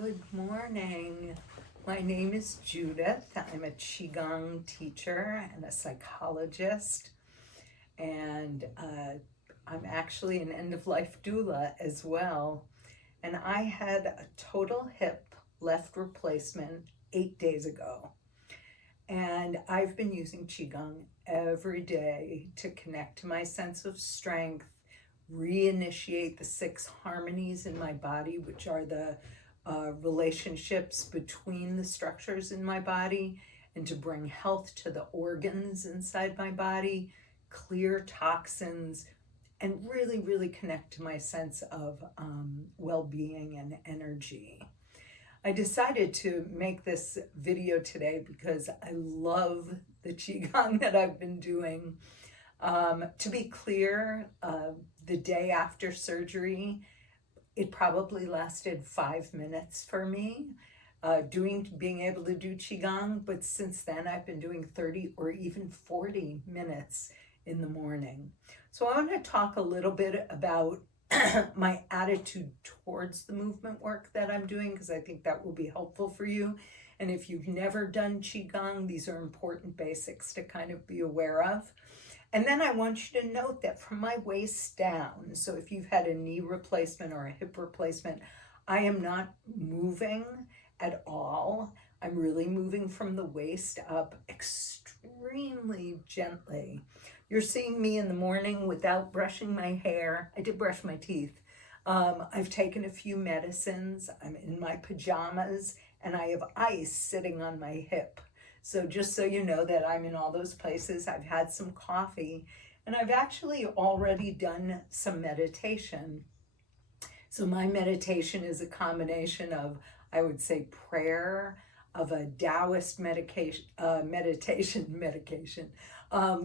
Good morning. My name is Judith. I'm a Qigong teacher and a psychologist, and I'm actually an end-of-life doula as well. And I had a total hip left replacement 8 days ago. And I've been using Qigong every day to connect to my sense of strength, reinitiate the 6 harmonies in my body, which are the relationships between the structures in my body, and to bring health to the organs inside my body, clear toxins, and really connect to my sense of well-being and energy. I decided to make this video today because I love the Qigong that I've been doing. To be clear, the day after surgery, it probably lasted 5 minutes for me, being able to do Qigong, but since then I've been doing 30 or even 40 minutes in the morning. So I want to talk a little bit about my attitude towards the movement work that I'm doing, because I think that will be helpful for you. And if you've never done Qigong, these are important basics to kind of be aware of. And then I want you to note that from my waist down, so if you've had a knee replacement or a hip replacement, I am not moving at all. I'm really moving from the waist up extremely gently. You're seeing me in the morning without brushing my hair. I did brush my teeth. I've taken a few medicines. I'm in my pajamas, and I have ice sitting on my hip. So just so you know that I'm in all those places. I've had some coffee, and I've actually already done some meditation. So my meditation is a combination of, I would say, prayer, of a Taoist meditation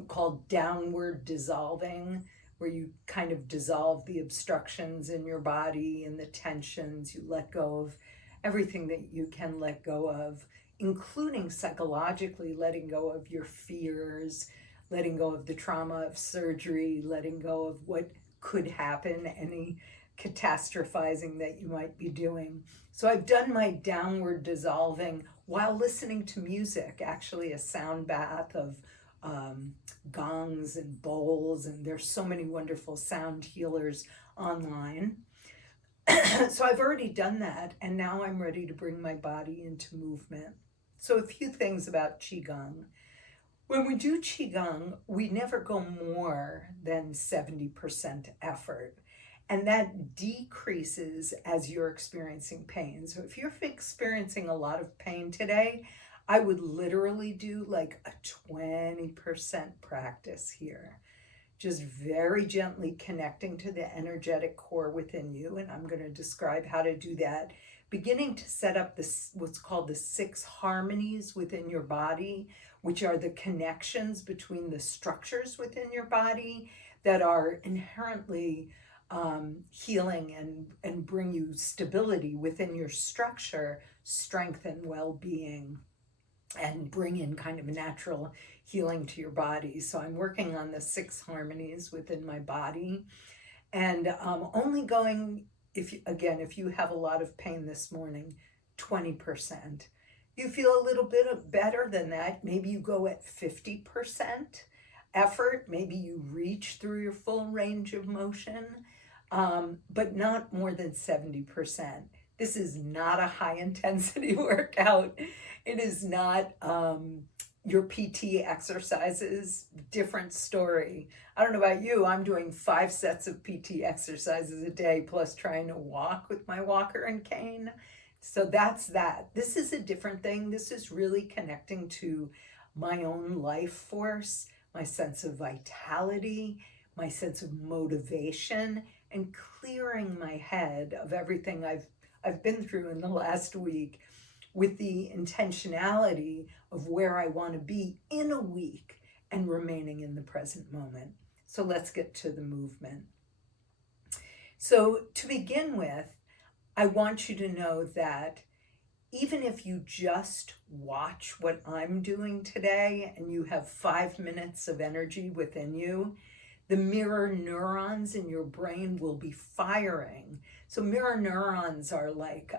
called downward dissolving, where you kind of dissolve the obstructions in your body and the tensions. You let go of everything that you can let go of, including psychologically letting go of your fears, letting go of the trauma of surgery, letting go of what could happen, any catastrophizing that you might be doing. So I've done my downward dissolving while listening to music, actually a sound bath of gongs and bowls, and there's so many wonderful sound healers online. So I've already done that, and now I'm ready to bring my body into movement. So a few things about Qigong. When we do Qigong, we never go more than 70% effort, and that decreases as you're experiencing pain. So if you're experiencing a lot of pain today, I would literally do like a 20% practice here. Just very gently connecting to the energetic core within you. And I'm going to describe how to do that. Beginning to set up this, what's called the 6 harmonies within your body, which are the connections between the structures within your body that are inherently healing and bring you stability within your structure, strength and well-being, and bring in kind of natural healing to your body. So I'm working on the 6 harmonies within my body, and only going, if you have a lot of pain this morning, 20%. You feel a little bit better than that, maybe you go at 50% effort, maybe you reach through your full range of motion, but not more than 70%. This is not a high intensity workout. It is not your PT exercises, different story. I don't know about you, I'm doing 5 sets of PT exercises a day, plus trying to walk with my walker and cane. So that's that. This is a different thing. This is really connecting to my own life force, my sense of vitality, my sense of motivation, and clearing my head of everything I've been through in the last week, with the intentionality of where I want to be in a week and remaining in the present moment. So let's get to the movement. So to begin with, I want you to know that even if you just watch what I'm doing today and you have 5 minutes of energy within you, the mirror neurons in your brain will be firing. So mirror neurons are like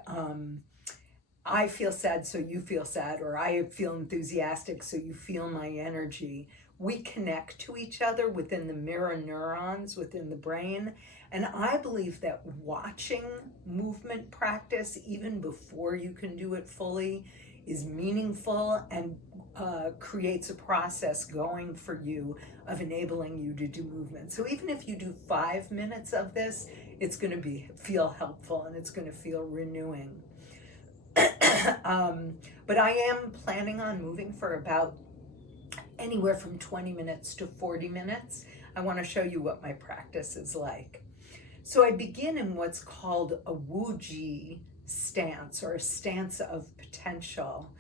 I feel sad, so you feel sad, or I feel enthusiastic, so you feel my energy. We connect to each other within the mirror neurons within the brain. And I believe that watching movement practice, even before you can do it fully, is meaningful and creates a process going for you of enabling you to do movement. So even if you do 5 minutes of this, it's going to feel helpful and it's going to feel renewing. But I am planning on moving for about anywhere from 20 minutes to 40 minutes. I want to show you what my practice is like. So I begin in what's called a Wuji stance, or a stance of potential,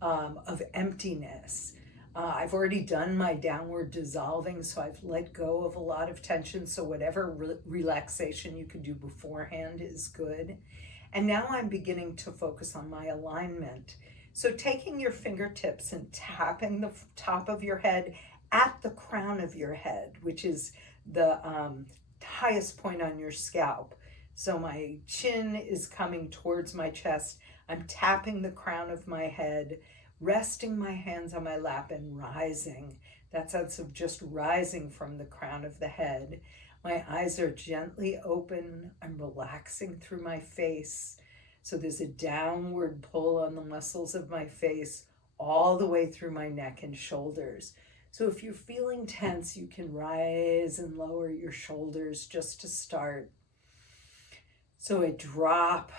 of emptiness. I've already done my downward dissolving, so I've let go of a lot of tension. So whatever relaxation you can do beforehand is good. And now I'm beginning to focus on my alignment. So taking your fingertips and tapping the top of your head at the crown of your head, which is the highest point on your scalp. So my chin is coming towards my chest. I'm tapping the crown of my head, resting my hands on my lap and rising. That sense of just rising from the crown of the head. My eyes are gently open. I'm relaxing through my face. So there's a downward pull on the muscles of my face all the way through my neck and shoulders. So if you're feeling tense, you can rise and lower your shoulders just to start. So I drop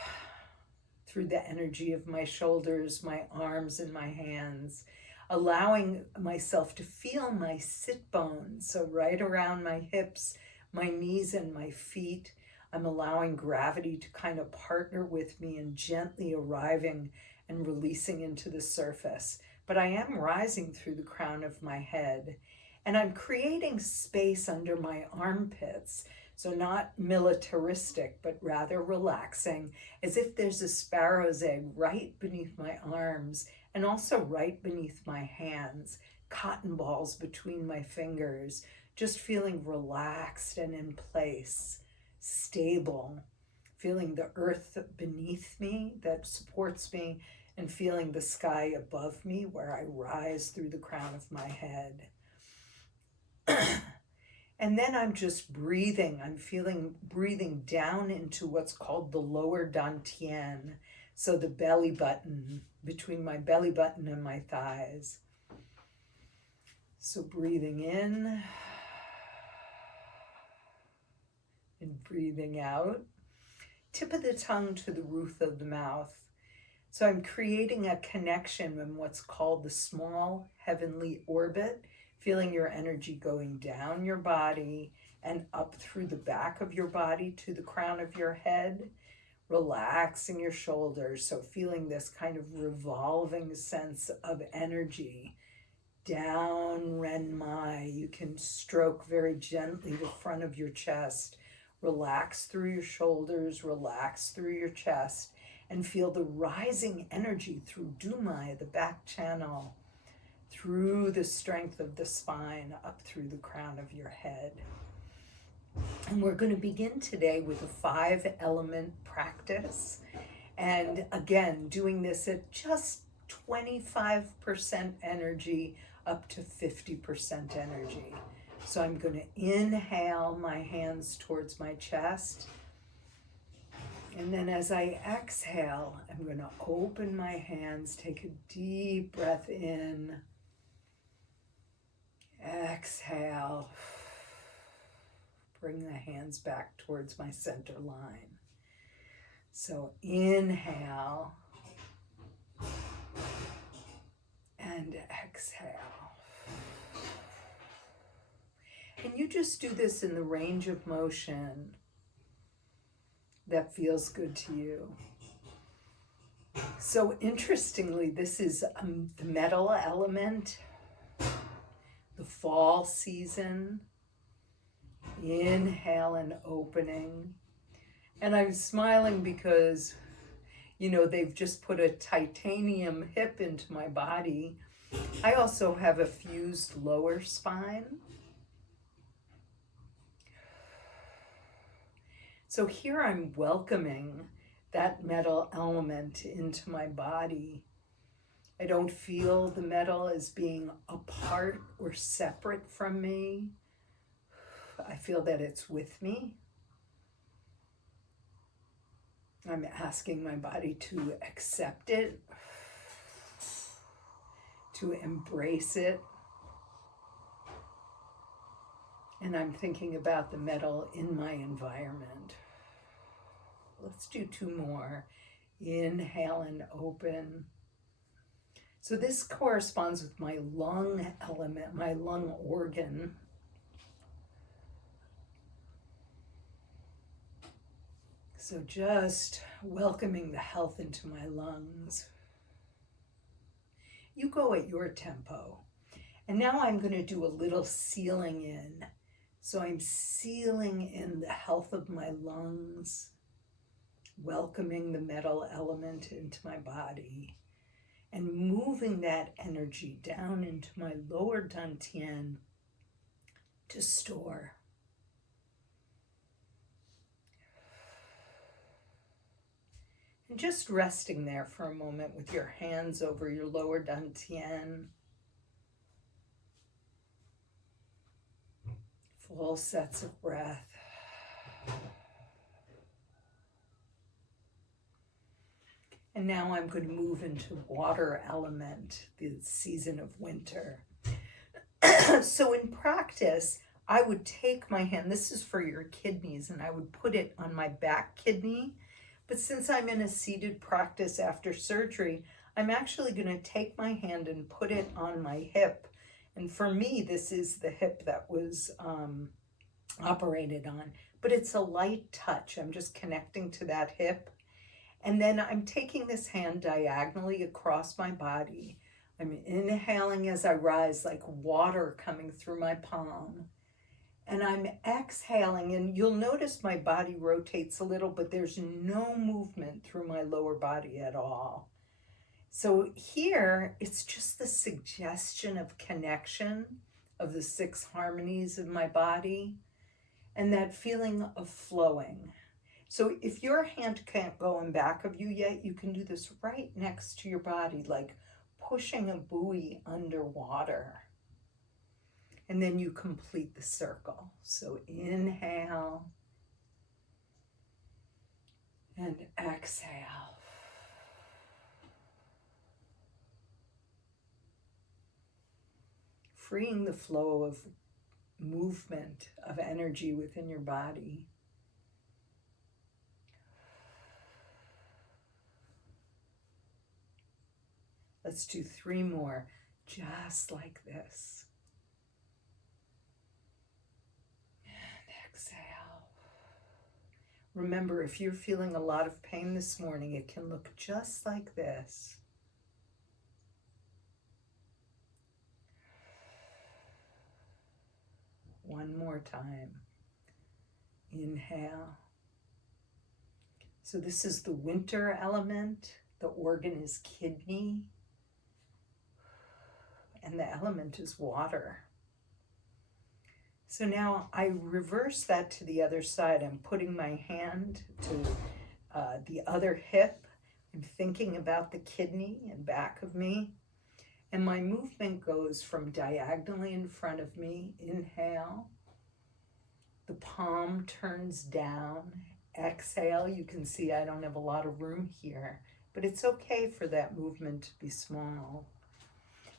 through the energy of my shoulders, my arms, and my hands, allowing myself to feel my sit bones, so right around my hips, my knees, and my feet. I'm allowing gravity to kind of partner with me and gently arriving and releasing into the surface. But I am rising through the crown of my head, and I'm creating space under my armpits. So not militaristic, but rather relaxing, as if there's a sparrow's egg right beneath my arms and also right beneath my hands, cotton balls between my fingers, just feeling relaxed and in place, stable, feeling the earth beneath me that supports me, and feeling the sky above me where I rise through the crown of my head. And then I'm just breathing. I'm feeling breathing down into what's called the lower daunting, so the belly button, between my belly button and my thighs. So breathing in and breathing out. Tip of the tongue to the roof of the mouth. So I'm creating a connection in what's called the small heavenly orbit, feeling your energy going down your body and up through the back of your body to the crown of your head, relaxing your shoulders. So feeling this kind of revolving sense of energy. Down Ren Mai, you can stroke very gently the front of your chest. Relax through your shoulders, relax through your chest, and feel the rising energy through Dumai, the back channel, through the strength of the spine, up through the crown of your head. And we're going to begin today with a 5-element practice. And again, doing this at just 25% energy up to 50% energy. So I'm going to inhale my hands towards my chest. And then as I exhale, I'm going to open my hands, take a deep breath in. Exhale. Bring the hands back towards my center line. So inhale and exhale. And you just do this in the range of motion that feels good to you. So interestingly, this is the metal element, the fall season. Inhale and opening. And I'm smiling because, you know, they've just put a titanium hip into my body. I also have a fused lower spine. So here I'm welcoming that metal element into my body. I don't feel the metal as being apart or separate from me. I feel that it's with me. I'm asking my body to accept it, to embrace it. And I'm thinking about the metal in my environment. Let's do 2 more. Inhale and open. So this corresponds with my lung element, my lung organ. So just welcoming the health into my lungs. You go at your tempo. And now I'm going to do a little sealing in. So I'm sealing in the health of my lungs, welcoming the metal element into my body, and moving that energy down into my lower daunting to store. And just resting there for a moment with your hands over your lower daunting. Full sets of breath. And now I'm going to move into water element, the season of winter. So in practice, I would take my hand, this is for your kidneys, and I would put it on my back kidney. But since I'm in a seated practice after surgery, I'm actually going to take my hand and put it on my hip. And for me, this is the hip that was operated on. But it's a light touch. I'm just connecting to that hip. And then I'm taking this hand diagonally across my body. I'm inhaling as I rise, like water coming through my palm. And I'm exhaling, and you'll notice my body rotates a little, but there's no movement through my lower body at all. So here, it's just the suggestion of connection of the 6 harmonies of my body and that feeling of flowing. So if your hand can't go in back of you yet, you can do this right next to your body, like pushing a buoy underwater. And then you complete the circle. So inhale and exhale. Freeing the flow of movement, of energy within your body. Let's do 3 more, just like this. And exhale. Remember, if you're feeling a lot of pain this morning, it can look just like this. One more time. Inhale. So this is the winter element. The organ is kidney. And the element is water. So now I reverse that to the other side. I'm putting my hand to the other hip. I'm thinking about the kidney and back of me. And my movement goes from diagonally in front of me. Inhale. The palm turns down. Exhale. You can see I don't have a lot of room here, but it's okay for that movement to be small.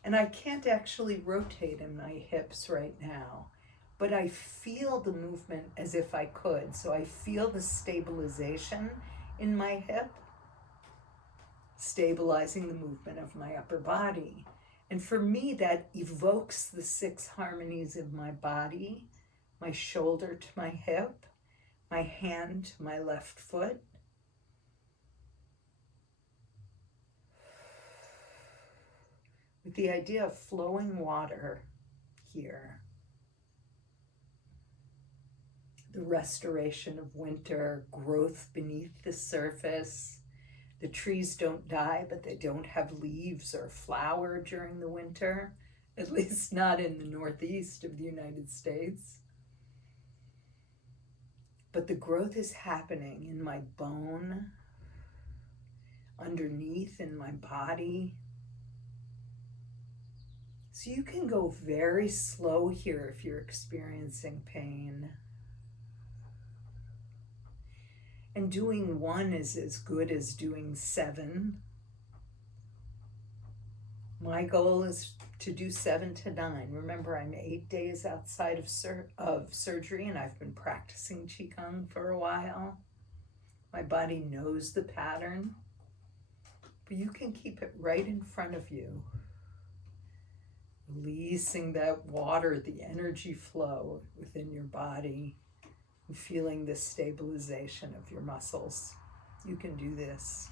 And I can't actually rotate in my hips right now, but I feel the movement as if I could. So I feel the stabilization in my hip, stabilizing the movement of my upper body. And for me, that evokes the 6 harmonies of my body, my shoulder to my hip, my hand to my left foot. With the idea of flowing water here. The restoration of winter, growth beneath the surface. The trees don't die, but they don't have leaves or flower during the winter, at least not in the Northeast of the United States. But the growth is happening in my bone, underneath in my body. So you can go very slow here if you're experiencing pain. And doing 1 is as good as doing 7. My goal is to do 7 to 9. Remember, I'm 8 days outside of surgery, and I've been practicing Qigong for a while. My body knows the pattern, but you can keep it right in front of you. Releasing that water, the energy flow within your body, and feeling the stabilization of your muscles. You can do this.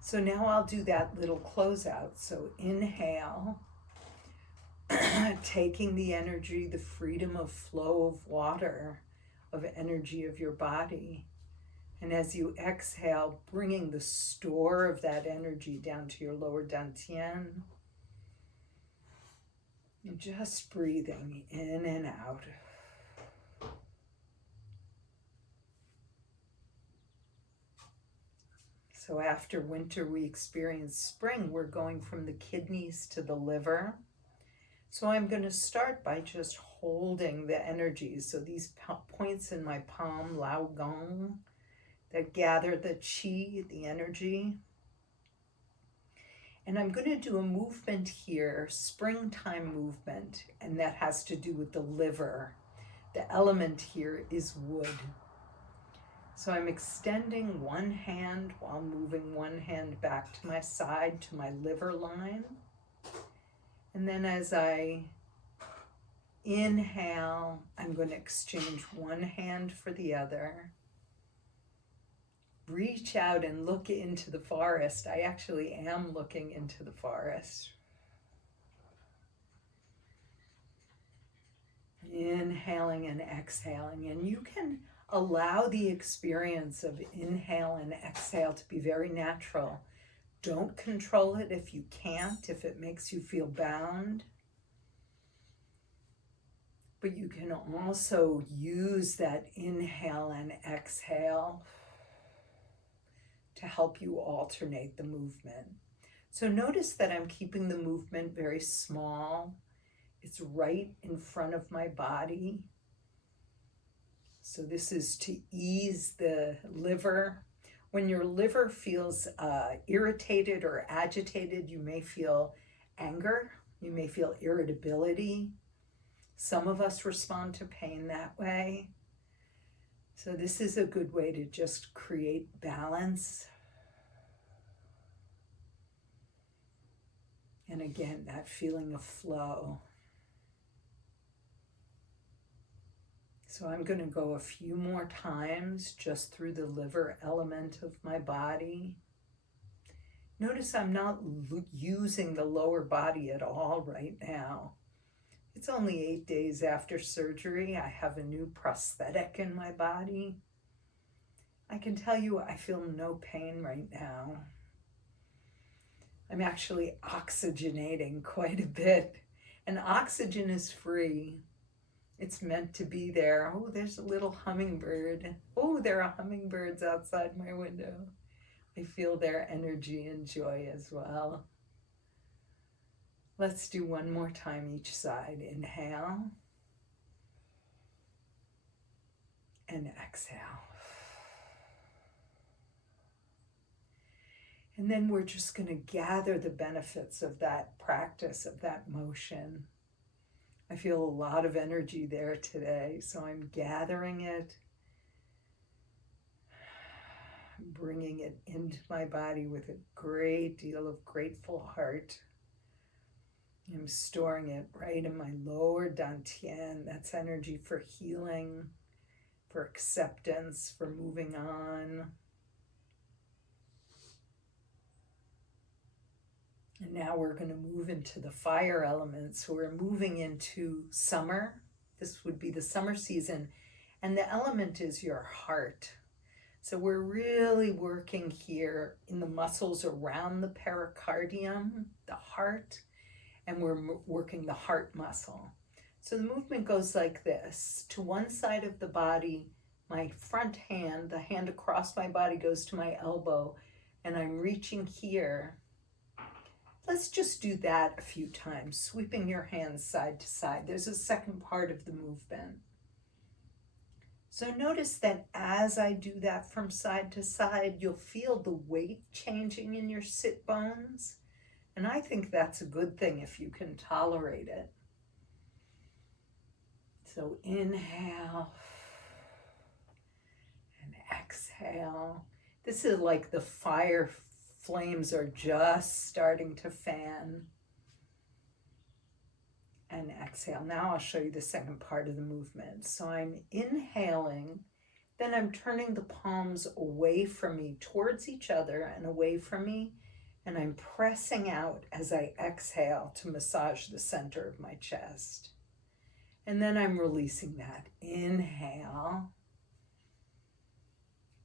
So now I'll do that little closeout. So inhale, taking the energy, the freedom of flow of water, of energy of your body. And as you exhale, bringing the store of that energy down to your lower daunting. And just breathing in and out. So after winter, we experience spring. We're going from the kidneys to the liver. So I'm going to start by just holding the energy. So these points in my palm, Lao Gong, that gather the qi, the energy. And I'm going to do a movement here, springtime movement, and that has to do with the liver. The element here is wood. So I'm extending one hand while moving one hand back to my side to my liver line. And then as I inhale, I'm going to exchange one hand for the other. Reach out and look into the forest. I actually am looking into the forest. Inhaling and exhaling. And you can allow the experience of inhale and exhale to be very natural. Don't control it if you can't, if it makes you feel bound. But you can also use that inhale and exhale to help you alternate the movement. So notice that I'm keeping the movement very small. It's right in front of my body. So this is to ease the liver. When your liver feels irritated or agitated, you may feel anger, you may feel irritability. Some of us respond to pain that way. So this is a good way to just create balance. And again, that feeling of flow. So I'm going to go a few more times just through the liver element of my body. Notice I'm not using the lower body at all right now. It's only 8 days after surgery. I have a new prosthetic in my body. I can tell you I feel no pain right now. I'm actually oxygenating quite a bit. And oxygen is free. It's meant to be there. Oh, there's a little hummingbird. Oh, there are hummingbirds outside my window. I feel their energy and joy as well. Let's do one more time each side. Inhale. And exhale. And then we're just going to gather the benefits of that practice, of that motion. I feel a lot of energy there today, so I'm gathering it, bringing it into my body with a great deal of grateful heart. I'm storing it right in my lower daunting. That's energy for healing, for acceptance, for moving on. And now we're going to move into the fire elements. So we're moving into summer. This would be the summer season. And the element is your heart. So we're really working here in the muscles around the pericardium, the heart, and we're working the heart muscle. So the movement goes like this. To one side of the body, my front hand, the hand across my body goes to my elbow, and I'm reaching here. Let's just do that a few times, sweeping your hands side to side. There's a second part of the movement. So notice that as I do that from side to side, you'll feel the weight changing in your sit bones. And I think that's a good thing if you can tolerate it. So inhale and exhale. This is like the fire flames are just starting to fan. And exhale. Now I'll show you the second part of the movement. So I'm inhaling, then I'm turning the palms away from me, towards each other and away from me, and I'm pressing out as I exhale to massage the center of my chest. And then I'm releasing that. Inhale.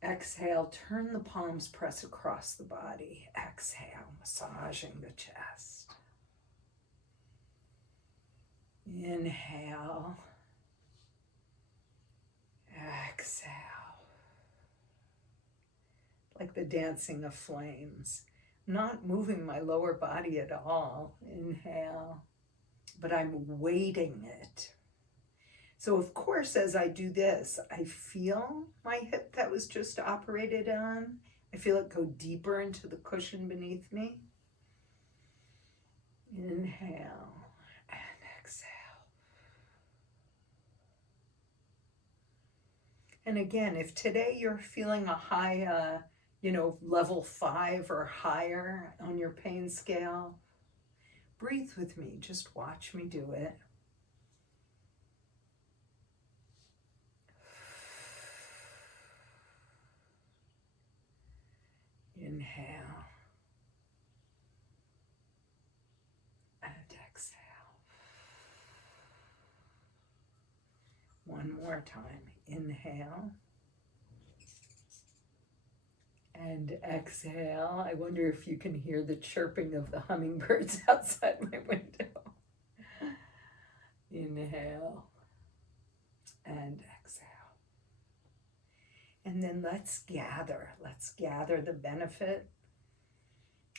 Exhale, turn the palms, press across the body. Exhale, massaging the chest. Inhale. Exhale. Like the dancing of flames. Not moving my lower body at all. Inhale. But I'm weighting it. So of course, as I do this, I feel my hip that was just operated on. I feel it go deeper into the cushion beneath me. Inhale and exhale. And again, if today you're feeling a high, level 5 or higher on your pain scale, breathe with me. Just watch me do it. Inhale and exhale. One more time. Inhale and exhale. I wonder if you can hear the chirping of the hummingbirds outside my window. Inhale and exhale. And then let's gather the benefit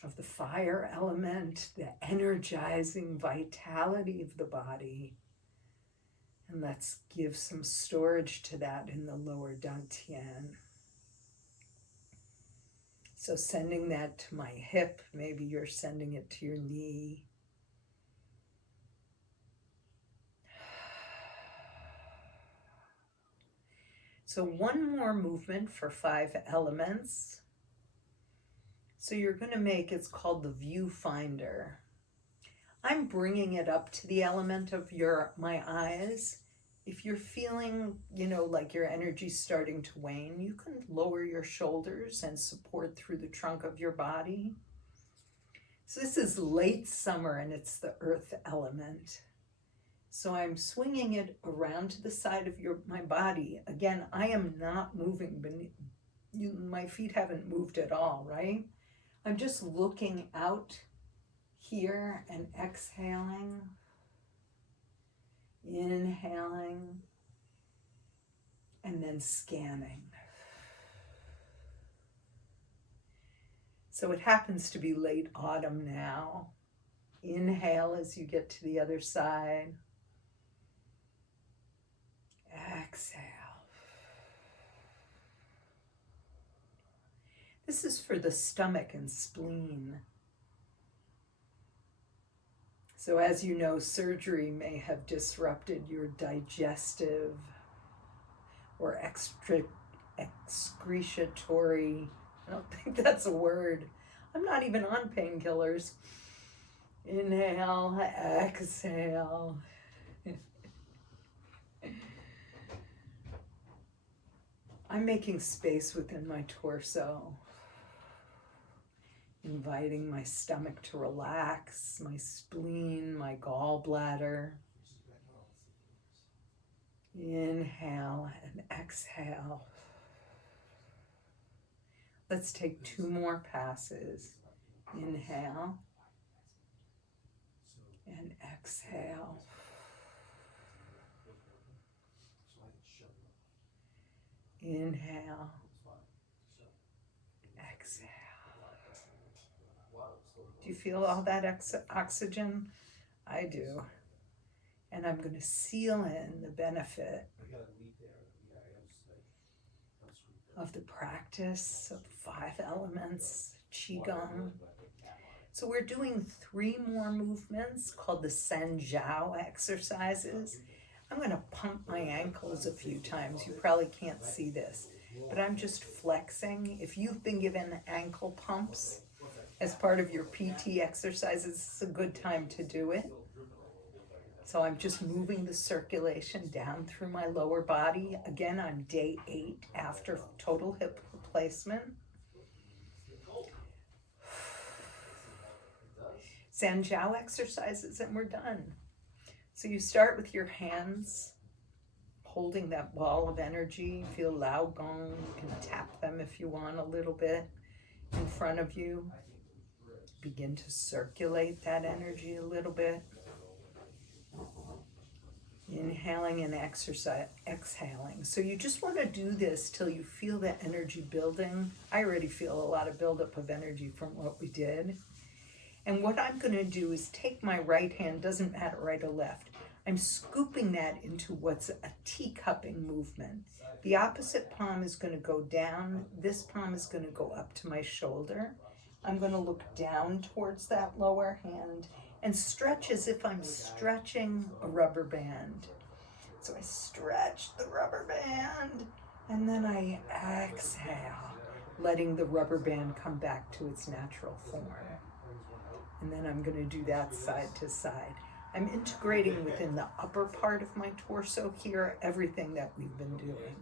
of the fire element, the energizing vitality of the body. And let's give some storage to that in the lower daunting. So sending that to my hip, maybe you're sending it to your knee. So one more movement for 5 elements. So you're going to make, it's called the viewfinder. I'm bringing it up to the element of my eyes. If you're feeling, like your energy's starting to wane, you can lower your shoulders and support through the trunk of your body. So this is late summer and it's the earth element. So I'm swinging it around to the side of my body. Again, I am not moving beneath. My feet haven't moved at all, right? I'm just looking out here and exhaling, inhaling, and then scanning. So it happens to be late autumn now. Inhale as you get to the other side. Exhale. This is for the stomach and spleen. So as you know, surgery may have disrupted your digestive or excretory, I don't think that's a word. I'm not even on painkillers. Inhale, exhale. I'm making space within my torso, inviting my stomach to relax, my spleen, my gallbladder. Inhale and exhale. Let's take 2 more passes. Inhale and exhale. Inhale. Exhale. Do you feel all that oxygen? I do. And I'm going to seal in the benefit of the practice of 5 elements, Qigong. So we're doing 3 more movements called the Sanjiao exercises. I'm going to pump my ankles a few times. You probably can't see this, but I'm just flexing. If you've been given ankle pumps as part of your PT exercises, it's a good time to do it. So I'm just moving the circulation down through my lower body. Again, I'm day 8 after total hip replacement. Sanjiao exercises and we're done. So you start with your hands, holding that ball of energy. Feel Lao Gong. You can tap them if you want a little bit in front of you. Begin to circulate that energy a little bit. Inhaling and exhaling. So you just want to do this till you feel the energy building. I already feel a lot of buildup of energy from what we did. And what I'm going to do is take my right hand, doesn't matter right or left, I'm scooping that into what's a teacupping movement. The opposite palm is going to go down. This palm is going to go up to my shoulder. I'm going to look down towards that lower hand and stretch as if I'm stretching a rubber band. So I stretch the rubber band and then I exhale, letting the rubber band come back to its natural form. And then I'm going to do that side to side. I'm integrating within the upper part of my torso here everything that we've been doing.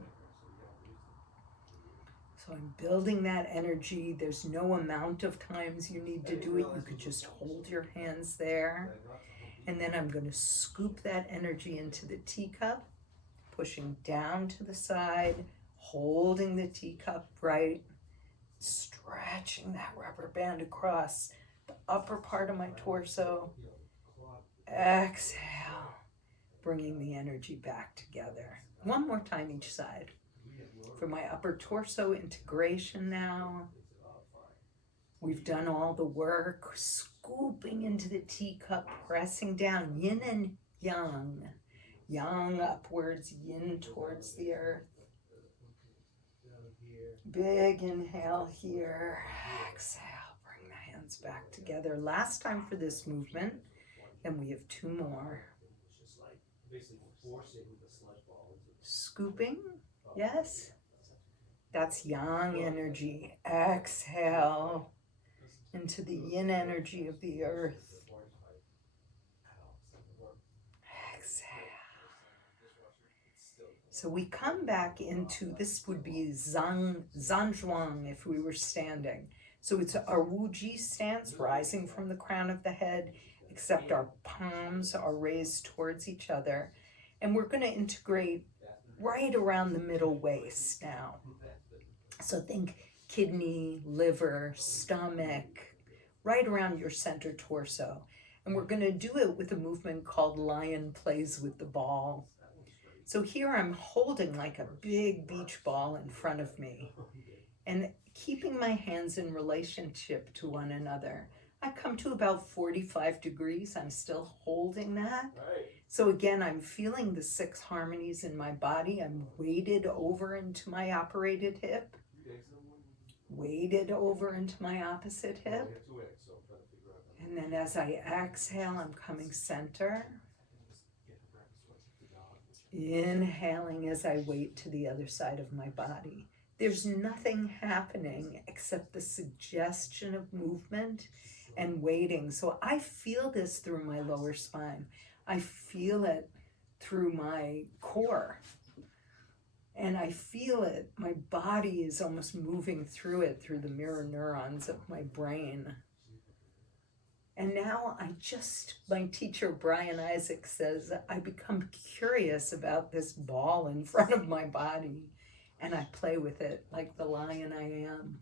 So I'm building that energy. There's no amount of times you need to do it. You could just hold your hands there. And then I'm going to scoop that energy into the teacup, pushing down to the side, holding the teacup right, stretching that rubber band across the upper part of my torso. Exhale, bringing the energy back together. One more time each side. For my upper torso integration now, we've done all the work, scooping into the teacup, pressing down, yin and yang. Yang upwards, yin towards the earth. Big inhale here. Exhale, bring the hands back together. Last time for this movement, and we have 2 more. Scooping, yes. That's yang energy. Exhale into the yin energy of the earth. Exhale. So we come back into, this would be Zanzhuang if we were standing. So it's our Wuji stance, rising from the crown of the head, except our palms are raised towards each other. And we're going to integrate right around the middle waist now. So think kidney, liver, stomach, right around your center torso. And we're going to do it with a movement called lion plays with the ball. So here I'm holding like a big beach ball in front of me and keeping my hands in relationship to one another. I come to about 45 degrees. I'm still holding that. So again, I'm feeling the 6 harmonies in my body. I'm weighted over into my operated hip. Weighted over into my opposite hip. And then as I exhale, I'm coming center. Inhaling as I weight to the other side of my body. There's nothing happening except the suggestion of movement and waiting. So I feel this through my lower spine. I feel it through my core. And I feel it, my body is almost moving through it, through the mirror neurons of my brain. And now my teacher Brian Isaac says, I become curious about this ball in front of my body. And I play with it like the lion I am,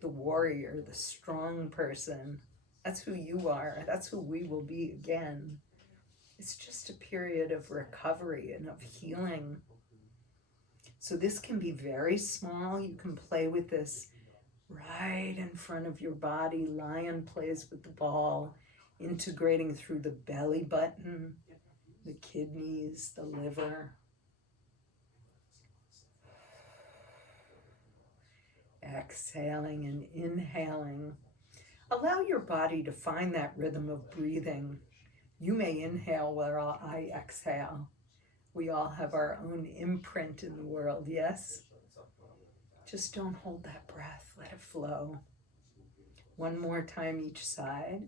the warrior, the strong person. That's who you are. That's who we will be again. It's just a period of recovery and of healing. So this can be very small. You can play with this right in front of your body. Lion plays with the ball, integrating through the belly button, the kidneys, the liver. Exhaling and inhaling. Allow your body to find that rhythm of breathing. You may inhale while I exhale. We all have our own imprint in the world, yes? Just don't hold that breath. Let it flow. One more time each side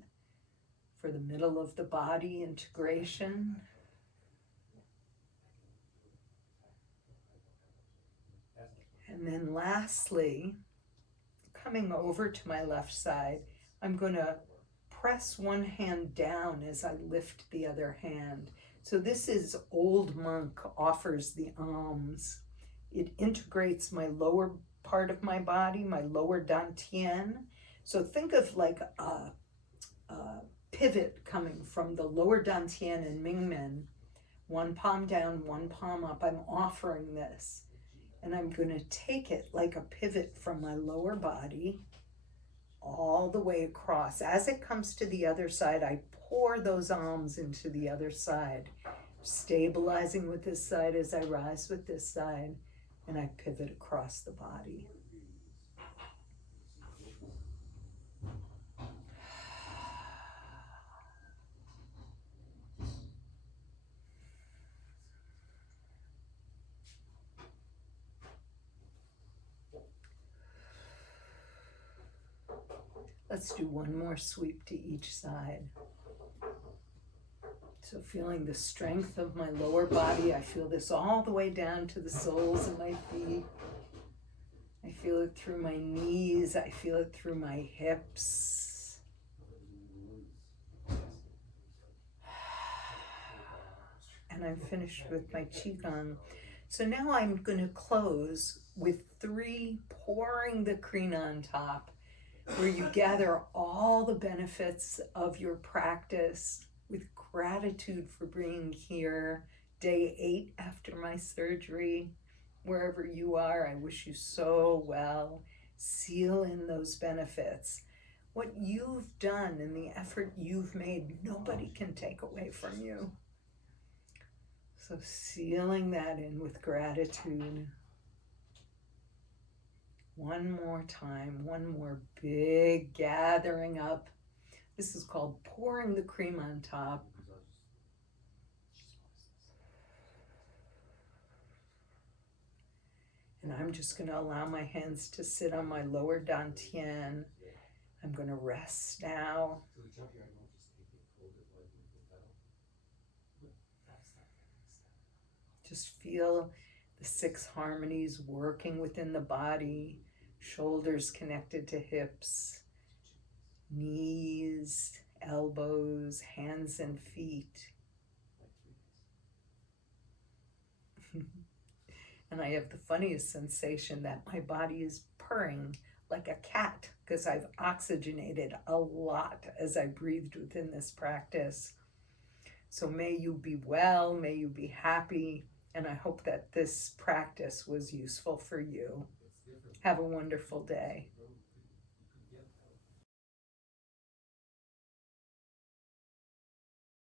for the middle of the body integration. And then lastly, coming over to my left side, I'm going to press one hand down as I lift the other hand. So this is Old Monk offers the alms. It integrates my lower part of my body, my lower dantian. So think of like a pivot coming from the lower dantian in Mingmen. One palm down, one palm up. I'm offering this. And I'm going to take it like a pivot from my lower body all the way across. As it comes to the other side, I pour those alms into the other side, stabilizing with this side as I rise with this side, and I pivot across the body. Let's do one more sweep to each side. So feeling the strength of my lower body, I feel this all the way down to the soles of my feet. I feel it through my knees, I feel it through my hips. And I'm finished with my Qigong. So now I'm going to close with 3 pouring the cream on top, where you gather all the benefits of your practice with gratitude for being here, day 8 after my surgery. Wherever you are, I wish you so well. Seal in those benefits. What you've done and the effort you've made, nobody can take away from you. So sealing that in with gratitude. One more time, one more big gathering up. This is called pouring the cream on top. And I'm just going to allow my hands to sit on my lower dantian. I'm going to rest now. Just feel the 6 harmonies working within the body. Shoulders connected to hips, knees, elbows, hands and feet. And I have the funniest sensation that my body is purring like a cat because I've oxygenated a lot as I breathed within this practice. So may you be well, may you be happy, and I hope that this practice was useful for you. Have a wonderful day.